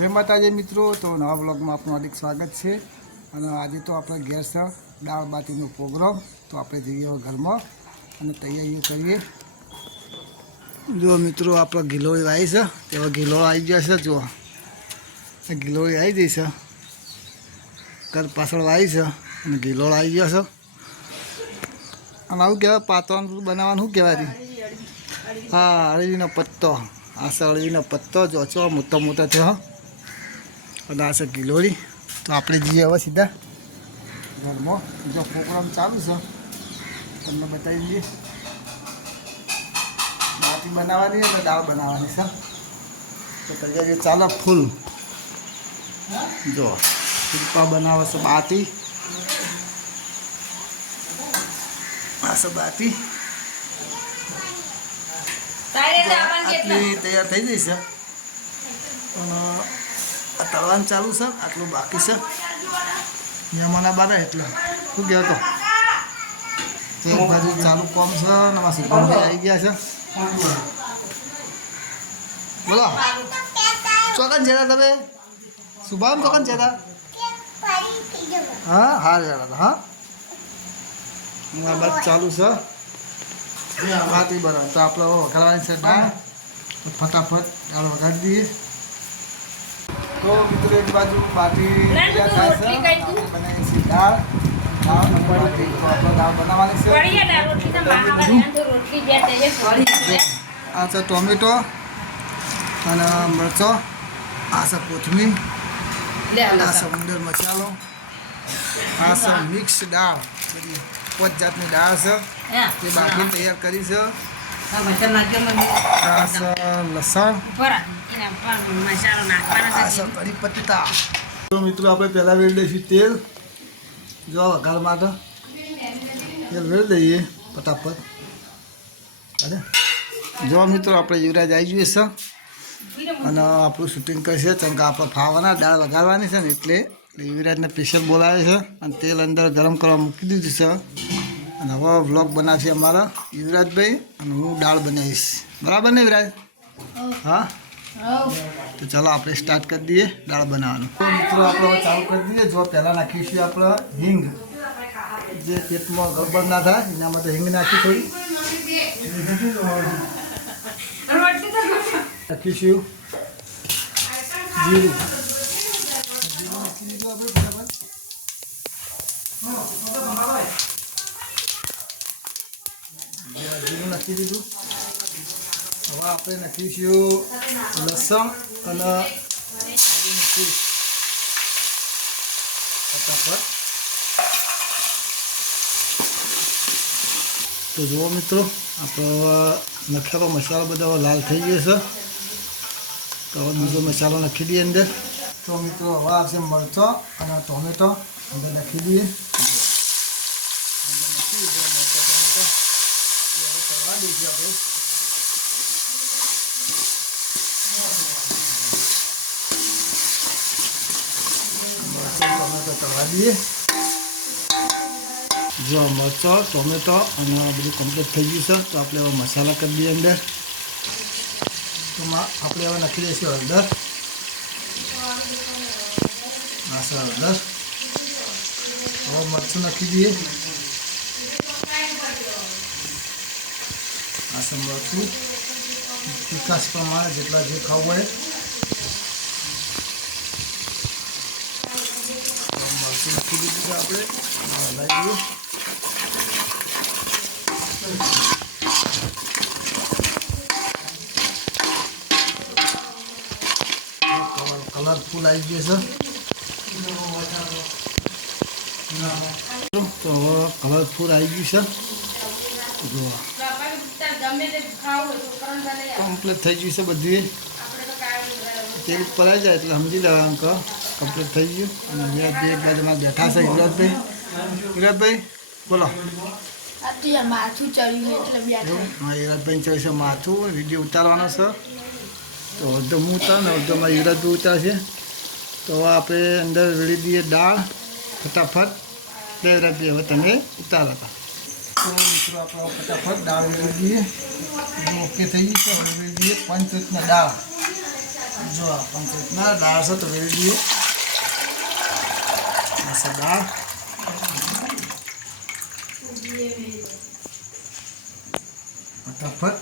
જય માતાજી મિત્રો, તો નવા બ્લોગમાં આપનું હાર્દિક સ્વાગત છે। અને આજે તો આપણે ઘેર છે દાળ બાટીનો પ્રોગ્રામ, તો આપણે જઈએ હવે ઘરમાં અને તૈયારીઓ કરીએ। જો મિત્રો આપણે ગિલોળી આવી છે, તેવા ગિલોળ આવી ગયા છે। જો ગિલોળી આવી જઈ છે, ઘર પાછળ આવી છે અને ગિલોળ આવી ગયા છે। અને આવું કહેવાય પાતળું બનાવવાનું શું કહેવાય? હા, અળવીનો પત્તો। આ છે અળવીનો પત્તો, જો છો મોટા મોટા થયો। અને આ છે ગિલોળી। તો આપણે જઈએ હવે સીધા ઘરમાં। જો પ્રોગ્રામ ચાલુ છે, તમને બતાવી દઈએ। બાટી બનાવવાની અને દાળ બનાવવાની છે, તો તૈયારી ચાલો ફૂલ। જો શિલ્પા બનાવે છે બાટી, આ છે બાટી આટલી તૈયાર થઈ જઈ છે। અને તળવાનું ચાલુ છે, આટલું બાકી છે। મહેમાન બાર એટલે શું કહેતો એક બાજુ ચાલુ કોમ છે ને એમાં સુગંધ આવી ગયા છે। બોલો ચોકન જતા તમે શુભામ ચોકન જતા? હા હાર જતા હા, બસ ચાલુ છે બાટી બરાબર। તો આપણે વઘારવાની છે દાળ, ફટાફટ દાળ વઘારી દઈએ। તો મિત્રો એક બાજુ બાટી બનાવીએ છીએ દાળ, દાળ બનાવવાની છે। આ છે ટોમેટો અને મરચો, આ છે કોથમીર, આ છે ઉંદર મસાલો, આ છે મિક્સ દાળ, બધી 5 જાતની દાળ છે તે બાફીને તૈયાર કરી છે। આ છે લસણ, આ છે કઢી પત્તા। તો મિત્રો આપણે પહેલાં વેરી દઈશું તેલ। જો વઘાર માટે તેલ વેરી દઈએ ફટાફટ। અરે જો મિત્રો આપણે યુવરાજ આવી જોઈએ છે અને આપણું શૂટિંગ કરશે, કેમ કે આપણે ફાવાના દાળ વઘારવાની છે ને એટલે યુવરાજને સ્પેશિયલ બોલાવે છે અને તેલ અંદર ગરમ કરવા મૂકી દીધું છે। અને હવે વ્લોગ બનાવશે અમારા યુવરાજભાઈ અને હું દાળ બનાવીશ, બરાબર ને યુવરાજ? હા, તો ચાલો આપણે સ્ટાર્ટ કરી દઈએ દાળ બનાવવાનું। તો મિત્રો આપણે ચાલુ કરી દઈએ। જો પહેલાં નાખીશું આપણે હિંગ, જે પેટમાં ગડબડ ના થાય એના માટે હિંગ નાખી થોડી। નાખીશું જીરું, નાખી દીધું આપણે બરાબર। જીરું નાખી દીધું। હવે આપણે નાખીશું લસણ અને આદુની પેસ્ટ ફટાફટ। તો જુઓ મિત્રો આપણો નખેલો મસાલો બધો લાલ થઈ ગયો છે, તો હવે બીજો મસાલો નાખી દઈએ અંદર। તો મિત્રો હવે આવશે મરચો અને ટોમેટો અંદર નાખી દઈએ। તળવા દઈશું આપણે। ટોમેટો તળવા દઈએ। જો મરચો ટોમેટો અને બધું કમ્પ્લીટ થઈ ગયું છે, તો આપણે હવે મસાલા કરી દઈએ અંદર। તો આપણે હવે નાખી દઈશું હળદર, આ છે હળદર। હવે મરચું નાખી દઈએ, આ છે મરચું, તીખાશ પ્રમાણે જેટલા જે ખાવું હોય। મરચું નાખી દીધું છે આપણે, હલાવી દઈએ। કલરફુલ આવી ગયો છે, તો હવે કલરફુલ આવી ગયું છે। જો કમ્પ્લીટ થઈ ગયું છે, બધી તેલ ઉપર આવી જાય એટલે સમજી લેવાનું કે કમ્પ્લીટ થઈ ગયું। અને યુવરાજભાઈ એક બાજુમાં બેઠા છે। યુવરાજભાઈ, યુવરાજભાઈ બોલો। માથું ચડ્યું એટલે હા, યુવરાજભાઈ ચડ્યું છે માથું, વિડીયો ઉતારવાનો છે, તો અડધો હું ઉતાર ને અડધોમાં યુવરાજભાઈ ઉતારશે। તો હવે આપણે અંદર રેડી દઈએ દાળ ફટાફટ। યુવરાજભાઈ હવે તમે ઉતારો હતા। તો મિત્રો આપણે ફટાફટ દાળ રેડી દઈએ, ઓકે થઈ ગઈ છે। હવે રેડી દઈએ પંચરત્ન દાળ, જો આ પંચાયતના દાળ છે તો વેરી દઈએ. આ છે દાળ. ફટાફટ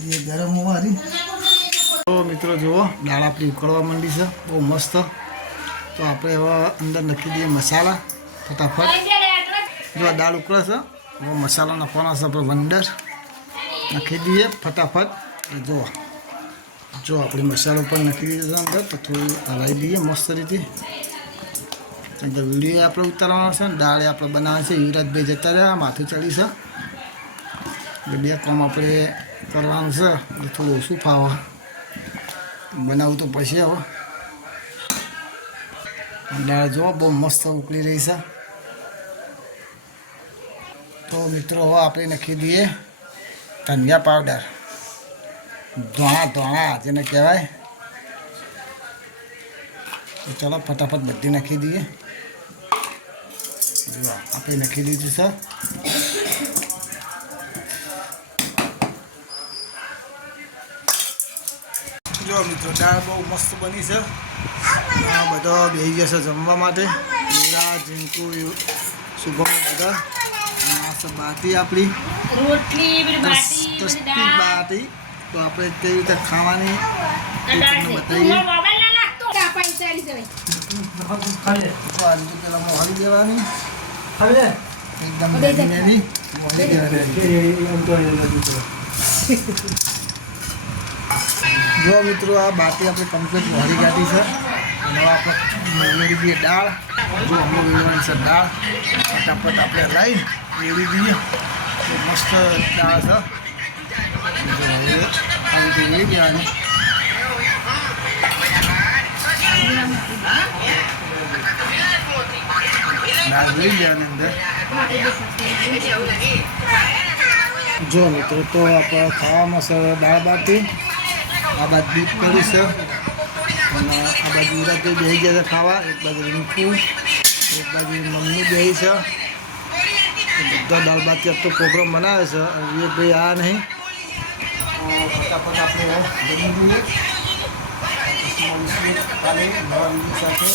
દઈએ ગરમ હોવાથી. તો મિત્રો જુઓ દાળ આપણી ઉકળવા માંડી છે બહુ મસ્ત. તો આપણે હવે અંદર નાખી દઈએ મસાલા ફટાફટ. જો આ દાળ ઉકળે છે હવે મસાલા નાખવાનો છે આપણે વંડર નાખી દઈએ ફટાફટ. જો આપણે મસાલો પણ નાખી દીધો છે અંદર તો થોડું હલાવી દઈએ મસ્ત રીતે. અંદર વિડીયો આપણે ઉતારવાનો છે ને દાળ આપણે બનાવવાની છે. યુવરાજભાઈ જતા રહ્યા માથું ચડી છે એટલે બે કામ આપણે કરવાનું છે એટલે થોડું ઓછું ફાવે બનાવવું તો પછી હવે. દાળ જો બહુ મસ્ત ઉકળી રહી છે. તો મિત્રો હવે આપણે નાખી દઈએ ધનિયા પાવડર. ધોણા જેને કહેવાય. તો ચાલો ફટાફટ બધી નાખી દઈએ. જો આપણે નાખી દીધું છે. જો મિત્રો દાળ બહુ મસ્ત બની છે. આ બધો બેસી જશે જમવા માટે. લીલા જીંકુ શુભમ બધા બાટી આપણી તસ્તી બાટી. તો આપણે કેવી રીતે ખાવાની એ તમને બતાવીએ. પેલા મોહરી દેવાની એકદમ નાની મોહરી દેવાની. જો મિત્રો આ બાટી આપણે કમ્પ્લીટ મોહરી કાઢી છે. અને આપણે વેરી દઈએ દાળ. જો અમને વેરવાની છે દાળ ફટાફટ આપણે લઈ વેરી દઈએ. મસ્ત દાળ છે. વેરી દેવાની. દાળ વેરી દેવાની અંદર. જો મિત્રો તો આપણે ખાવામાં છે દાળ બાટી. આ બાજુ બીટ કરી છે અને આ બાજુ યુવરાજભાઈ બેસી ગયા છે ખાવા. એક બાજુ રીંકુ એક બાજુ મમ્મી બેસી છે. બધા દાળ બાટી આપ તો પ્રોગ્રામ બનાવે છે. વિવેકભાઈ આ નહીં. ફટાફટ આપણે જમી દઈએ. નવા વિડીયો સાથે